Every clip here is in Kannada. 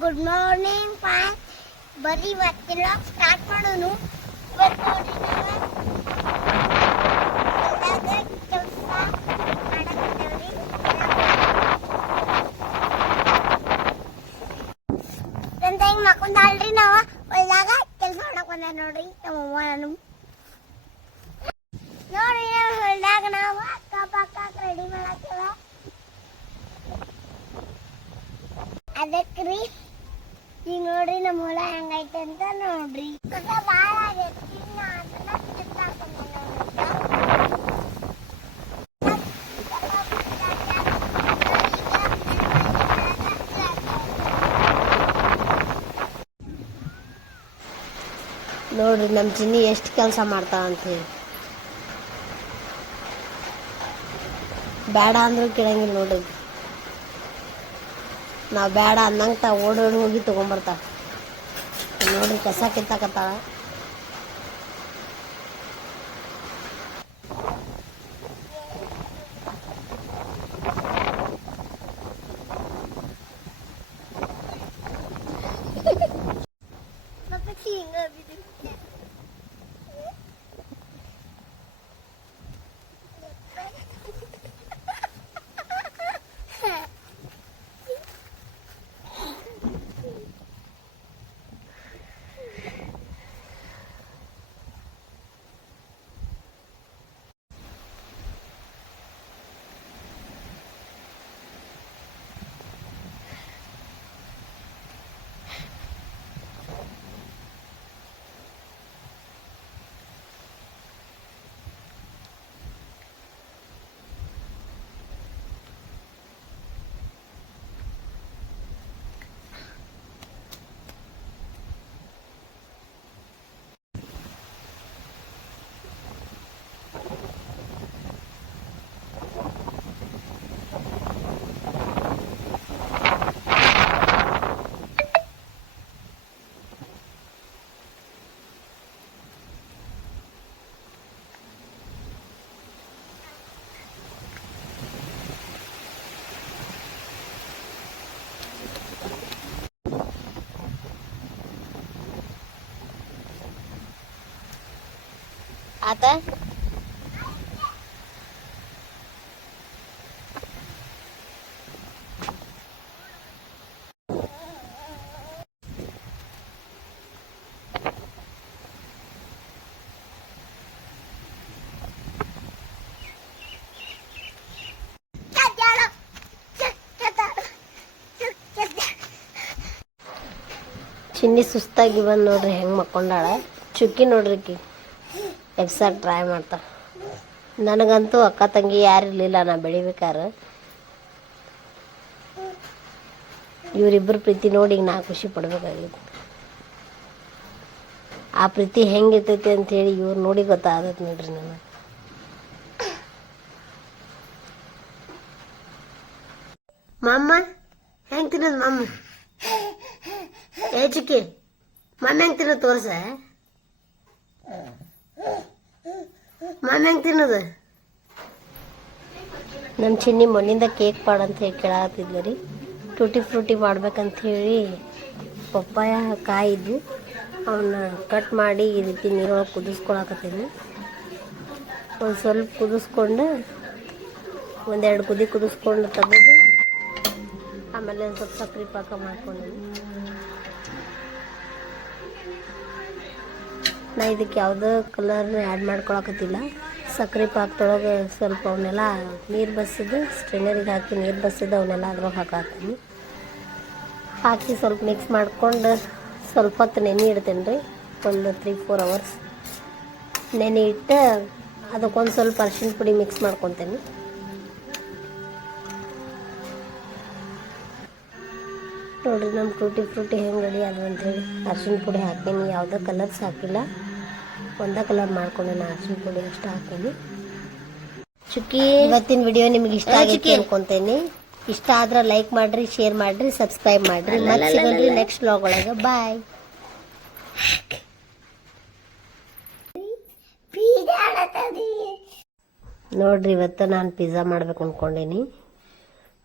Good morning friends. ಬರೀ ಇವತ್ತಿನ ಸ್ಟಾರ್ಟ್ ಮಾಡೋನು. ಇವತ್ತು ನೋಡಿ ಕೆಲಸ ಮಾಡಕ್ಕಿದ್ದೇವ್ರಿ. ಅಂತ ಹಿಂಗೆ ಮಕ್ಕೊಂಡಾಳ್ರಿ ನಾವು ಹೊಲ್ದಾಗ ಕೆಲಸ ಮಾಡಕ್ ಬಂದ ನೋಡ್ರಿ ನಮ್ಮವ್ವ ನಾನು. ನೋಡ್ರಿ ಹೊಲ್ದಾಗ ನಾವು ಅಕ್ಕ ಪಕ್ಕ ರೆಡಿ ಮಾಡತ್ತೇವ. ಅದಕ್ರಿ ಈಗ ನೋಡ್ರಿ ನಮ್ಮ ಹೊಲ ಹೆಂಗೈತೆ ಅಂತ ನೋಡ್ರಿ. ಕಸ ಭಾಳ ಆಗೈತಿ. ನೋಡ್ರಿ ನಮ್ಮ ಚಿನ್ನಿ ಎಷ್ಟು ಕೆಲಸ ಮಾಡ್ತಾಳ ಅಂತ ಹೇಳಿ. ಬೇಡ ಅಂದ್ರೂ ಕೇಳಂಗಿಲ್ಲ ನೋಡ್ರಿ. ನಾವು ಬೇಡ ಅನ್ನಂಗ ಓಡೋಡಿ ಹೋಗಿ ತೊಗೊಂಬರ್ತಾಳ. ನೋಡ್ರಿ ಕಸ ಕಿತ್ತಾಕತ್ತಾಳ. ಆತ ಚಿನ್ನಿ ಸುಸ್ತಾಗಿ ಬಂದು ನೋಡ್ರಿ ಹೆಂಗೆ ಮಕ್ಕೊಂಡಾಳ. ಚುಕ್ಕಿ ನೋಡ್ರಿಕಿ ಎಬ್ಸಾಗ ಟ್ರೈ ಮಾಡ್ತಾ. ನನಗಂತೂ ಅಕ್ಕ ತಂಗಿ ಯಾರು ಇರಲಿಲ್ಲ ನಾ ಬೆಳಿಬೇಕಾರೆ. ಇವರಿಬ್ಬರು ಪ್ರೀತಿ ನೋಡಿ ಈಗ ನಾ ಖುಷಿ ಪಡ್ಬೇಕಾಗಿತ್ತು. ಆ ಪ್ರೀತಿ ಹೆಂಗಿರ್ತೈತಿ ಅಂಥೇಳಿ ಇವ್ರು ನೋಡಿ ಗೊತ್ತಾಗತ್ತೆ ನೋಡ್ರಿ ನನಗೆ. ಮಮ್ಮ ಹೆಂಗೆ ತಿನ್ನೋದು ಮಮ್ಮ? ಚುಕ್ಕಿ ಮಮ್ಮ ಹೆಂಗೆ ತಿನ್ನೋದು ತೋರ್ಸ. ಮಮ್ಮ ಹೆಂಗೆ ತಿನ್ನೋದು? ನಮ್ಮ ಚಿನ್ನಿ ಮಣ್ಣಿಂದ ಕೇಕ್ ಮಾಡಂತ ಹೇಳಿ ಕೇಳಾತಿದ್ಲು ರೀ. ಟೂಟಿ ಫ್ರೂಟಿ ಮಾಡ್ಬೇಕಂಥೇಳಿ ಪಪ್ಪಾಯ ಕಾಯಿದ್ದು ಅವನ್ನ ಕಟ್ ಮಾಡಿ ಈ ರೀತಿ ನೀರೊಳಗೆ ಕುದಿಸ್ಕೊಳಕತ್ತೀನಿ. ಒಂದು ಸ್ವಲ್ಪ ಕುದಿಸ್ಕೊಂಡು ಒಂದೆರಡು ಕುದಿ ಕುದಿಸ್ಕೊಂಡು ತೆಗೆದು ಆಮೇಲೆ ಒಂದು ಸ್ವಲ್ಪ ಸಕ್ಕರೆ ಪಾಕ ಮಾಡ್ಕೊಂಡಿದ್ದೀನಿ. ನಾ ಇದಕ್ಕೆ ಯಾವುದೋ ಕಲರ್ ಆ್ಯಡ್ ಮಾಡ್ಕೊಳಕತ್ತಿಲ್ಲ. ಸಕ್ಕರೆ ಪಾಕದೊಳಗೆ ಸ್ವಲ್ಪ ಅವನ್ನೆಲ್ಲ ನೀರು ಬಸಿದು ಸ್ಟ್ರೈನರಿಗೆ ಹಾಕಿ ನೀರು ಬಸಿದು ಅವನ್ನೆಲ್ಲ ಅದ್ರೊಳಗೆ ಹಾಕಾತೀನಿ. ಹಾಕಿ ಸ್ವಲ್ಪ ಮಿಕ್ಸ್ ಮಾಡ್ಕೊಂಡು ಸ್ವಲ್ಪ ಹೊತ್ತು ನೆನೆ ಇಡ್ತೇನೆ ರೀ. ಒಂದು 3-4 ಅವರ್ಸ್ ನೆನೆ ಇಟ್ಟು ಅದಕ್ಕೊಂದು ಸ್ವಲ್ಪ ಅರಿಶಿನ ಪುಡಿ ಮಿಕ್ಸ್ ಮಾಡ್ಕೊತೇನೆ. ನೋಡಿರಿ ನಮ್ಮ ಟೂಟಿ ಫ್ರೂಟಿ ಹೆಂಗೆ ರೆಡಿ ಅದು ಅಂಥೇಳಿ. ಅರಿಶಿನ ಪುಡಿ ಹಾಕೀನಿ, ಯಾವುದೋ ಕಲರ್ಸ್ ಹಾಕಿಲ್ಲ, ಒಂದೇ ಕಲರ್ ಮಾಡ್ಕೊಂಡೇನೆ. ಅರಿಶಿನ ಪುಡಿ ಅಷ್ಟು ಹಾಕೀನಿ. ಚುಕ್ಕಿ ಇವತ್ತಿನ ವಿಡಿಯೋ ನಿಮ್ಗೆ ಇಷ್ಟ ಆಗೈತಿ ಅನ್ಕೊಂತೇನೆ. ಇಷ್ಟ ಆದ್ರೆ ಲೈಕ್ ಮಾಡಿರಿ, ಶೇರ್ ಮಾಡಿರಿ, ಸಬ್ಸ್ಕ್ರೈಬ್ ಮಾಡಿರಿ. ಮತ್ತೆ ಸಿಗೋಣ್ರಿ ನೆಕ್ಸ್ಟ್ ವ್ಲಾಗ್ ಒಳಗೆ. ಬಾಯ್. ನೋಡ್ರಿ ಇವತ್ತು ನಾನು ಪಿಜ್ಜಾ ಮಾಡ್ಬೇಕು ಅಂದ್ಕೊಂಡೀನಿ.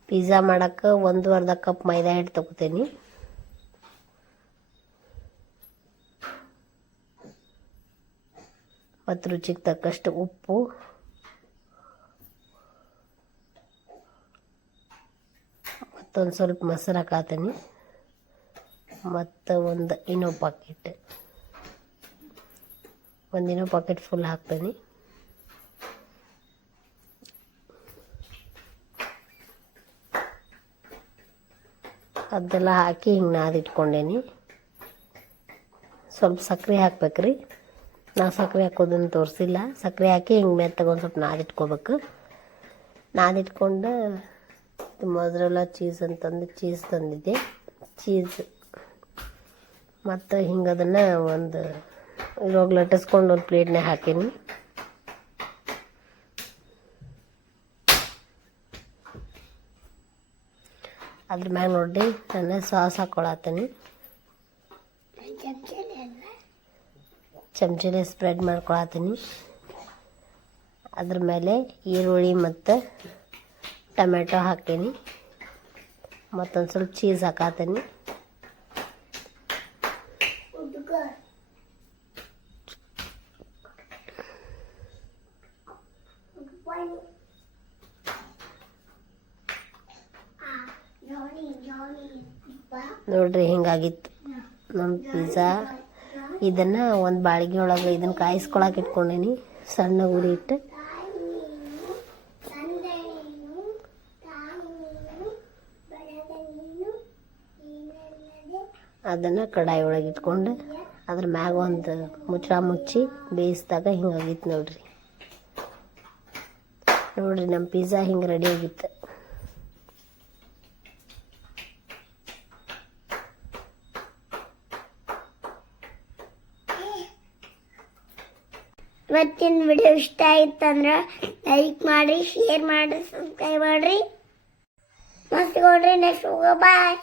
ಪಿಜ್ಜಾ ಮಾಡೋಕ್ಕೆ 1 ಅರ್ಧ ಕಪ್ ಮೈದಾ ಹಿಟ್ಟು ತೊಗೋತೀನಿ. ಮತ್ತು ರುಚಿಗೆ ತಕ್ಕಷ್ಟು ಉಪ್ಪು, ಮತ್ತೊಂದು ಸ್ವಲ್ಪ ಮೊಸರು ಹಾಕತ್ತೀನಿ, ಮತ್ತು ಒಂದು ಇನೋ ಪಾಕೆಟ್ ಫುಲ್ ಹಾಕ್ತೀನಿ. ಅದೆಲ್ಲ ಹಾಕಿ ಹಿಂಗೆ ನಾದಿಟ್ಕೊಂಡೇನಿ. ಸ್ವಲ್ಪ ಸಕ್ಕರೆ ಹಾಕ್ಬೇಕ್ರಿ. ನಾ ಸಕ್ಕರೆ ಹಾಕೋದನ್ನು ತೋರಿಸಿಲ್ಲ. ಸಕ್ಕರೆ ಹಾಕಿ ಹಿಂಗೆ ಮೆತ್ತಗೆ ಒಂದು ಸ್ವಲ್ಪ ನಾದಿಟ್ಕೋಬೇಕು. ನಾದಿಟ್ಕೊಂಡು ಮೊದಲೆಲ್ಲ ಚೀಸ್ ಅಂತಂದು ಚೀಸ್ ತಂದಿದ್ದೆ. ಚೀಸ್ ಮತ್ತು ಹಿಂಗೆ ಅದನ್ನು ಒಂದು ಇವಾಗ ಲಟ್ಟಿಸ್ಕೊಂಡು ಒಂದು ಪ್ಲೇಟ್ನಾಗ ಹಾಕೀನಿ. ಅದ್ರ ಮ್ಯಾಗ ನೋಡ್ರಿ ನಾನು ಸಾಸ್ ಹಾಕ್ಕೊಳತ್ತೀನಿ. ಚಮಚಲೆ ಸ್ಪ್ರೆಡ್ ಮಾಡ್ಕೊಳತ್ತೀನಿ. ಅದ್ರ ಮೇಲೆ ಈರುಳ್ಳಿ ಮತ್ತು ಟೊಮೆಟೊ ಹಾಕ್ತೀನಿ. ಮತ್ತೊಂದು ಸ್ವಲ್ಪ ಚೀಸ್ ಹಾಕತ್ತೀನಿ. ನೋಡ್ರಿ ಹಿಂಗಾಗಿತ್ತು ನಮ್ಮ ಪಿಜ್ಜಾ. ಇದನ್ನು ಒಂದು ಬಾಳಿಗೆ ಒಳಗೆ ಇದನ್ನು ಕಾಯಿಸ್ಕೊಳಕ್ಕೆ ಇಟ್ಕೊಂಡೇನಿ ಸಣ್ಣ ಉರಿ ಇಟ್ಟು. ಅದನ್ನು ಕಡಾಯಿ ಒಳಗೆ ಇಟ್ಕೊಂಡು ಅದ್ರ ಮ್ಯಾಗ ಒಂದು ಮುಚ್ಚಳ ಮುಚ್ಚಿ ಬೇಯಿಸಿದಾಗ ಹಿಂಗಾಗಿತ್ತು ನೋಡ್ರಿ. ನಮ್ಮ ಪಿಜ್ಜಾ ಹಿಂಗೆ ರೆಡಿ ಆಗಿತ್ತು. ಇವತ್ತಿನ ವಿಡಿಯೋ ಇಷ್ಟ ಆಯ್ತಂದ್ರೆ ಲೈಕ್ ಮಾಡಿ, ಶೇರ್ ಮಾಡಿ, ಸಬ್ಸ್ಕ್ರೈಬ್ ಮಾಡಿರಿ. ಮಸ್ತ್ ಕೊಡ್ರಿ. ನೆಕ್ಸ್ಟ್ ಬಾಯ್.